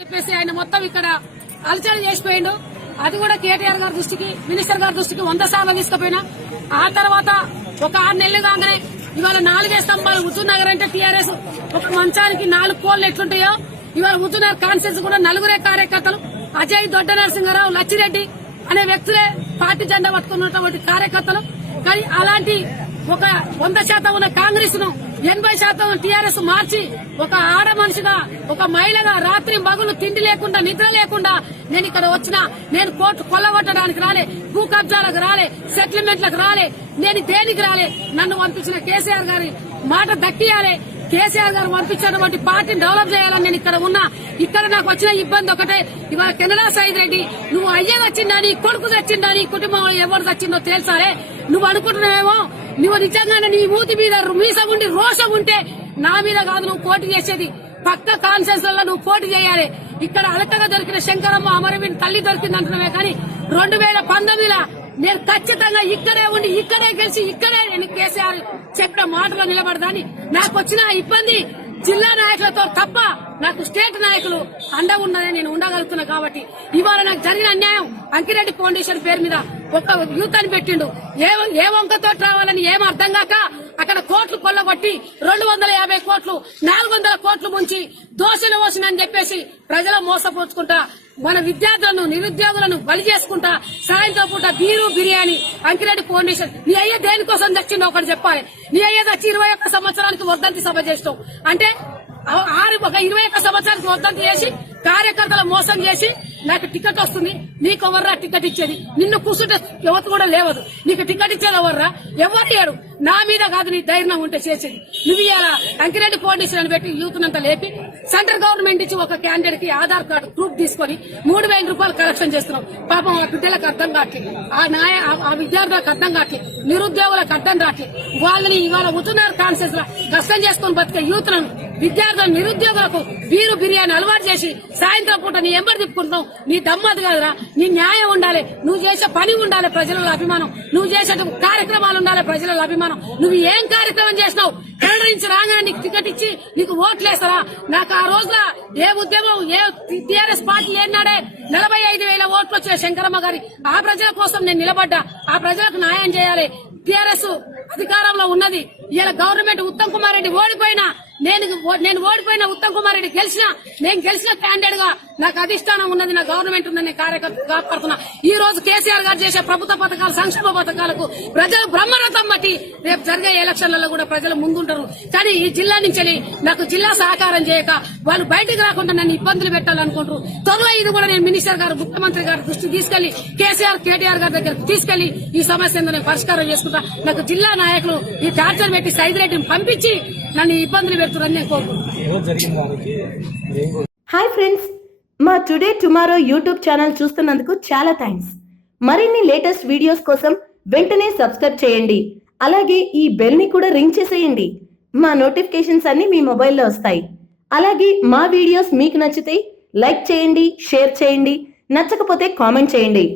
చెప్పేసి ఆయన మొత్తం ఇక్కడ అలచడి చేసిపోయిండు. అది కూడా కేటీఆర్ గారి దృష్టికి, మినిస్టర్ గారి దృష్టికి 100 సార్లు తీసుకుపోయినా. ఆ తర్వాత ఒక 6 నెలలు కాగానే ఇవాళ 4 స్తంభాలు హుజూర్నగర్ అంటే టీఆర్ఎస్ ఒక మంచానికి 4 కోళ్లు ఎట్లుంటాయో ఇవాళ హుజూర్నగర్ కాన్స్టిట్యూన్సీ కూడా 4 కార్యకర్తలు అజయ్ దొడ్డ నరసింహారావు, లచ్చిరెడ్డి అనే వ్యక్తులే పార్టీ జెండా పట్టుకున్నటువంటి కార్యకర్తలు. కానీ అలాంటి ఒక 100% ఉన్న కాంగ్రెస్ ను 80% టీఆర్ఎస్ మార్చి ఒక ఆడ మనిషిగా, ఒక మహిళగా రాత్రి పగులు తిండి లేకుండా, నిద్ర లేకుండా నేను ఇక్కడ వచ్చిన. నేను కోర్టు కొల్లగొట్టడానికి రాలే, భూ కబ్జాలకు రాలే, సెటిల్మెంట్లకు రాలే, నేను దేనికి రాలే. నన్ను పంపించిన కేసీఆర్ గారి మాట దక్కియాలే. కేసీఆర్ గారు పంపించినటువంటి పార్టీని డెవలప్ చేయాలని నేను ఇక్కడ ఉన్నా. ఇక్కడ నాకు వచ్చిన ఇబ్బంది ఒకటే, ఇవాళ కెనడా సైద్ రెడ్డి నువ్వు అయ్య వచ్చిందని, కొడుకు చచ్చిందని, కుటుంబంలో ఎవరు చచ్చిందో తెలుసారే. నువ్వు అనుకుంటున్నావేమో నువ్వు నిజంగానే నీ మూతి మీద మీసం ఉండి రోషం ఉంటే నా మీద కాదు నువ్వు పోటీ చేసేది, పక్క కాన్ఫరెన్స్ లలో నువ్వు పోటీ చేయాలి. ఇక్కడ అలకగా దొరికిన శంకరమ్మ అమరవీన్ తల్లి దొరికింది అంటున్నావే కానీ 2019లో నేను ఖచ్చితంగా ఇక్కడే ఉండి, ఇక్కడే గెలిచి, ఇక్కడే నేను కేసీఆర్ చెప్పిన మాటలో నిలబడదాని. నాకు వచ్చిన ఇబ్బంది జిల్లా నాయకులతో తప్ప నాకు స్టేట్ నాయకులు అండ ఉన్నదే నేను ఉండగలుగుతున్నా. కాబట్టి ఇవాళ నాకు జరిగిన అన్యాయం అంకిరెడ్డి ఫౌండేషన్ పేరు మీద ఒక యూత్ అని పెట్టిండు. ఏ వంకతో రావాలని ఏం అర్థం కాక అక్కడ కోట్లు కొల్లగొట్టి 250 కోట్లు 400 కోట్లు ముంచి దోషణ పోసినని చెప్పేసి ప్రజలు మోసపోచుకుంటా, మన విద్యార్థులను, నిరుద్యోగులను బలి చేసుకుంటా, సాయంత్రం పూట బీరు బిర్యానీ. అంకిరెడ్డి ఫౌండేషన్ నీ అయ్యే దేనికోసం తెచ్చిండో ఒకటి చెప్పాలి. నీ అయ్యే వచ్చి 21 సంవత్సరానికి వర్ధంతి సభ చేస్తావు అంటే ఒక 21 సంవత్సరానికి వర్ధంతి చేసి కార్యకర్తలు మోసం చేసి నాకు టికెట్ వస్తుంది, నీకు ఎవర్రా టికెట్ ఇచ్చేది? నిన్ను కూర్చుంటే ఎవరు కూడా లేవదు, నీకు టికెట్ ఇచ్చేది ఎవర్రా? ఎవరు లేరు. నా మీద కాదు నీ ధైర్యం ఉంటే చేసేది. నువ్వు ఇలా అంకిరెడ్డి ఫౌండేషన్ అని పెట్టి యూత్ నంతా లేపి సెంట్రల్ గవర్నమెంట్ ఇచ్చి ఒక క్యాండిడేట్ కి ఆధార్ కార్డు ప్రూఫ్ తీసుకొని 3000 రూపాయలు కలెక్షన్ చేస్తున్నావు. పాపం ఆ బిడ్డలకు అర్థం కావట్లేదు, ఆ విద్యార్థులకు అర్థం కావట్లేదు, నిరుద్యోగులకు అర్థం రావట్లేదు. వాళ్ళని ఇవాళ ఉతున్నారు కాన్సెన్స్ లా కష్టం చేసుకుని బతికే యూత్ లను, విద్యార్థులను, నిరుద్యోగులకు బీరు బిర్యానీ అలవాటు చేసి సాయంత్రం పూట నీ ఎంబడి తిప్పుకుంటావు. నీ దమ్మది కాదురా, నీ న్యాయం ఉండాలి, నువ్వు చేసే పని ఉండాలి, ప్రజల అభిమానం, నువ్వు చేసే కార్యక్రమాలు ఉండాలి, ప్రజల అభిమానం. నువ్వు ఏం కార్యక్రమం చేసినావు? కన్నడ నుంచి రాగానే నీకు టికెట్ ఇచ్చి నీకు ఓట్లేస్తారా? నాకు ఆ రోజున ఏ ఉద్యమం, ఏ టీఆర్ఎస్ పార్టీ ఏనాడే 45,000 ఓట్లు వచ్చాయి శంకరమ్మ గారి. ఆ ప్రజల కోసం నేను నిలబడ్డా. ఆ ప్రజలకు న్యాయం చేయాలి. టీఆర్ఎస్ అధికారంలో ఉన్నది. ఇలా గవర్నమెంట్ ఉత్తమ్ కుమార్ రెడ్డి ఓడిపోయినా నేను ఓడిపోయిన ఉత్తమ్ కుమార్ రెడ్డి నేను గెలిచిన క్యాండిడేట్ గా నాకు అధిష్టానం ఉన్నది, నా గవర్నమెంట్ ఉందని కార్యకర్త కాపాడుతున్నా. ఈ రోజు కేసీఆర్ గారు చేసే ప్రభుత్వ పథకాలు, సంక్షేమ పథకాలకు ప్రజలు బ్రహ్మరథం బట్టి రేపు జరిగే ఎలక్షన్లలో కూడా ప్రజలు ముందుంటారు. కానీ ఈ జిల్లా నుంచి నాకు జిల్లా సహకారం చేయక వాళ్ళు బయటకు రాకుండా నన్ను ఇబ్బందులు పెట్టాలనుకుంటారు. త్వరలో ఇది కూడా నేను మినిస్టర్ గారు, ముఖ్యమంత్రి గారి దృష్టి తీసుకెళ్లి కేటీఆర్ గారి దగ్గర తీసుకెళ్లి ఈ సమస్య నేను పరిష్కారం చేసుకుంటా. నాకు జిల్లా నాయకులు ఈ టార్చర్ పెట్టి సైద్ రెడ్డిని పంపించి నన్ను ఇబ్బందులు పెడుతున్నారని నేను కోరుకుంటున్నాను. హాయ్ ఫ్రెండ్స్, మా టుడే టుమారో యూట్యూబ్ ఛానల్ చూస్తున్నందుకు చాలా థ్యాంక్స్. మరిన్ని లేటెస్ట్ వీడియోస్ కోసం వెంటనే సబ్స్క్రైబ్ చేయండి. అలాగే ఈ బెల్ ని కూడా రింగ్ చేసేయండి. మా నోటిఫికేషన్స్ అన్ని మీ మొబైల్లో వస్తాయి. అలాగే మా వీడియోస్ మీకు నచ్చితే లైక్ చేయండి, షేర్ చేయండి, నచ్చకపోతే కామెంట్ చేయండి.